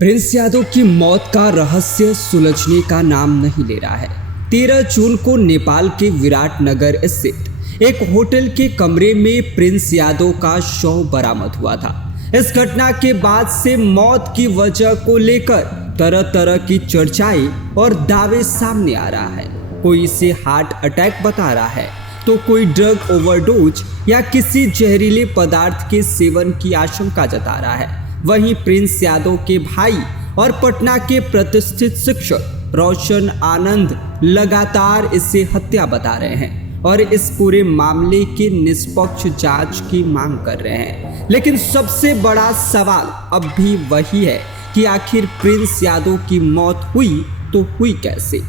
Prince Yadav की मौत का रहस्य सुलझने का नाम नहीं ले रहा है। 13 जून को नेपाल के विराटनगर स्थित एक होटल के कमरे में प्रिंस यादव का शव बरामद हुआ था। इस घटना के बाद से मौत की वजह को लेकर तरह तरह की चर्चाएं और दावे सामने आ रहा है। कोई इसे हार्ट अटैक बता रहा है तो कोई ड्रग ओवरडोज या किसी जहरीले पदार्थ के सेवन की आशंका जता रहा है। वहीं प्रिंस यादव के भाई और पटना के प्रतिष्ठित शिक्षक रोशन आनंद लगातार इसे हत्या बता रहे हैं और इस पूरे मामले की निष्पक्ष जांच की मांग कर रहे हैं। लेकिन सबसे बड़ा सवाल अब भी वही है कि आखिर प्रिंस यादव की मौत हुई तो हुई कैसे।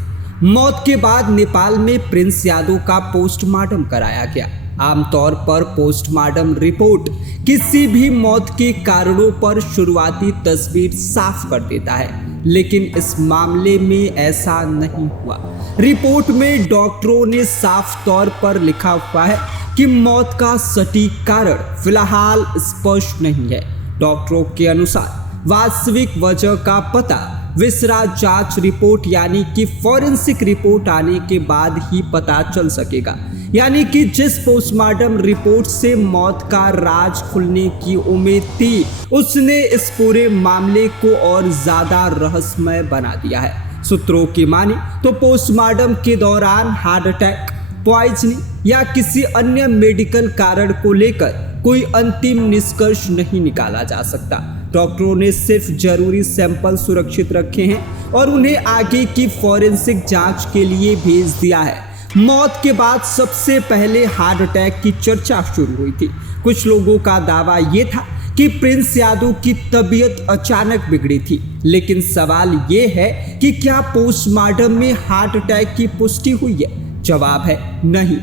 मौत के बाद नेपाल में प्रिंस यादव का पोस्टमार्टम कराया गया। आमतौर पर पोस्टमार्टम रिपोर्ट किसी भी मौत के कारणों पर शुरुआती तस्वीर साफ कर देता है, लेकिन इस मामले में ऐसा नहीं हुआ। रिपोर्ट में डॉक्टरों ने साफ तौर पर लिखा हुआ है कि मौत का सटीक कारण फिलहाल स्पष्ट नहीं है। डॉक्टरों के अनुसार वास्तविक वजह का पता विसरा जांच रिपोर्ट यानी कि फॉरेंसिक रिपोर्ट आने के बाद ही पता चल सकेगा। यानी कि जिस पोस्टमार्टम रिपोर्ट से मौत का राज खुलने की उम्मीद थी, उसने इस पूरे मामले को और ज्यादा रहस्यमय बना दिया है। सूत्रों की माने तो पोस्टमार्टम के दौरान हार्ट अटैक, पॉइजनिंग या किसी अन्य मेडिकल कारण को लेकर कोई अंतिम निष्कर्ष नहीं निकाला जा सकता। डॉक्टरों ने सिर्फ जरूरी सैंपल सुरक्षित रखे हैं और उन्हें आगे की फॉरेंसिक जांच के लिए भेज दिया है। मौत के बाद सबसे पहले हार्ट अटैक की चर्चा शुरू हुई थी। कुछ लोगों का दावा ये था कि प्रिंस यादव की तबीयत अचानक बिगड़ी थी, लेकिन सवाल ये है कि क्या पोस्टमार्टम में हार्ट अटैक की पुष्टि हुई है? जवाब है नहीं।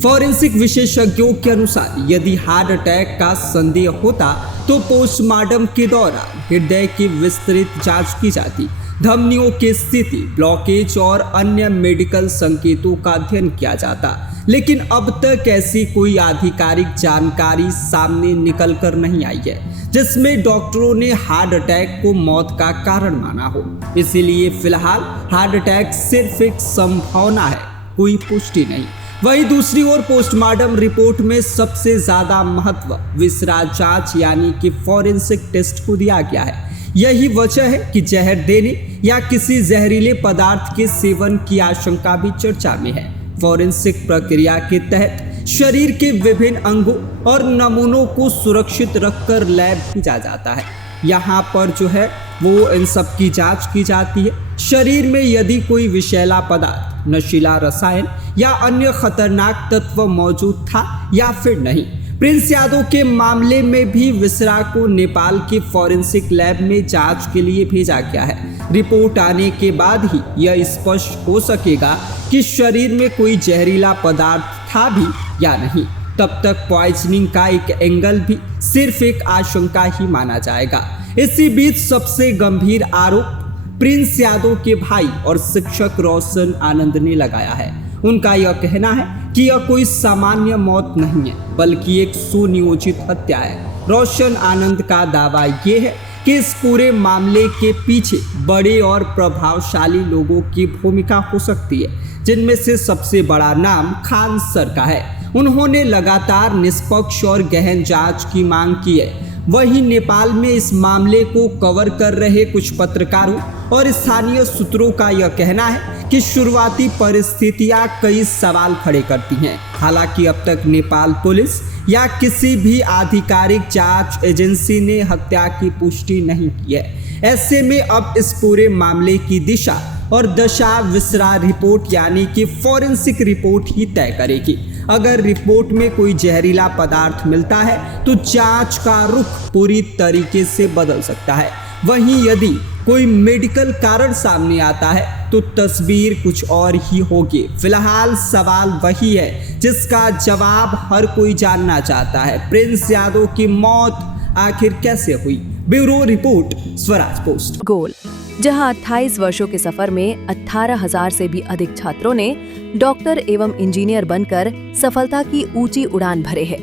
फॉरेंसिक विशेषज्ञों के अनुसार यदि हार्ट अटैक का संदेह होता तो पोस्टमार्टम के दौरान हृदय की विस्तृत जांच की जाती, धमनियों की स्थिति, ब्लॉकेज और अन्य मेडिकल संकेतों का अध्ययन किया जाता। लेकिन अब तक ऐसी कोई आधिकारिक जानकारी सामने निकल कर नहीं आई है जिसमें डॉक्टरों ने हार्ट अटैक को मौत का कारण माना हो। इसीलिए फिलहाल हार्ट अटैक सिर्फ एक संभावना है, कोई पुष्टि नहीं। वहीं दूसरी ओर पोस्टमार्टम रिपोर्ट में सबसे ज्यादा महत्व विसरा जांच यानी कि फॉरेंसिक टेस्ट को दिया गया है। यही वजह है कि जहर देने या किसी जहरीले पदार्थ के सेवन की आशंका भी चर्चा में है। फॉरेंसिक प्रक्रिया के तहत शरीर के विभिन्न अंगों और नमूनों को सुरक्षित रखकर लैब भेजा जाता है। यहाँ पर जो है वो इन सब की जांच की जाती है। शरीर में यदि कोई विषैला पदार्थ, नशीला रसायन या अन्य खतरनाक तत्व मौजूद था या फिर नहीं। प्रिंस यादव के मामले में भी विसरा को नेपाल के फॉरेंसिक लैब में जांच के लिए भेजा गया है। रिपोर्ट आने के बाद ही यह स्पष्ट हो सकेगा कि शरीर में कोई जहरीला पदार्थ था भी या नहीं। तब तक पॉइजनिंग का एक एंगल भी सिर्फ एक आशंका ही माना जाएगा। इसी बीच सबसे गंभीर आरोप प्रिंस यादव के भाई और शिक्षक रोशन आनंद ने लगाया है। उनका यह कहना है कि यह कोई सामान्य मौत नहीं है, बल्कि एक सुनियोजित हत्या है। रोशन आनंद का दावा यह है कि इस पूरे मामले के पीछे बड़े और प्रभावशाली लोगों की भूमिका हो सकती है, जिनमें से सबसे बड़ा नाम खान सर का है। उन्होंने लगातार निष्पक्ष और गहन जांच की मांग की है। वहीं नेपाल में इस मामले को कवर कर रहे कुछ पत्रकारों और स्थानीय सूत्रों का यह कहना है कि शुरुआती परिस्थितियां कई सवाल खड़े करती हैं। हालांकि अब तक नेपाल पुलिस या किसी भी आधिकारिक जांच एजेंसी ने हत्या की पुष्टि नहीं की है। ऐसे में अब इस पूरे मामले की दिशा और दशा विसरा रिपोर्ट यानी कि फॉरेंसिक रिपोर्ट ही तय करेगी। अगर रिपोर्ट में कोई जहरीला पदार्थ मिलता है तो जांच का रुख पूरी तरीके से बदल सकता है। वहीं यदि कोई मेडिकल कारण सामने आता है तो तस्वीर कुछ और ही होगी। फिलहाल सवाल वही है जिसका जवाब हर कोई जानना चाहता है। प्रिंस यादव की मौत आखिर कैसे हुई? Bureau report, Swaraj post. Goal, जहां 28 वर्षों के सफर में 18,000 से भी अधिक छात्रों ने डॉक्टर एवं इंजीनियर बनकर सफलता की ऊंची उड़ान भरे है।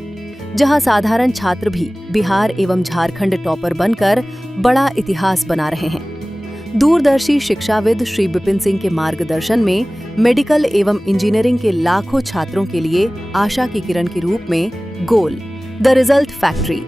जहां साधारण छात्र भी बिहार एवं झारखंड टॉपर बनकर बड़ा इतिहास बना रहे हैं। दूरदर्शी शिक्षाविद श्री विपिन सिंह के मार्गदर्शन में मेडिकल एवं इंजीनियरिंग के लाखों छात्रों के लिए आशा की किरण के रूप में गोल, द रिजल्ट फैक्ट्री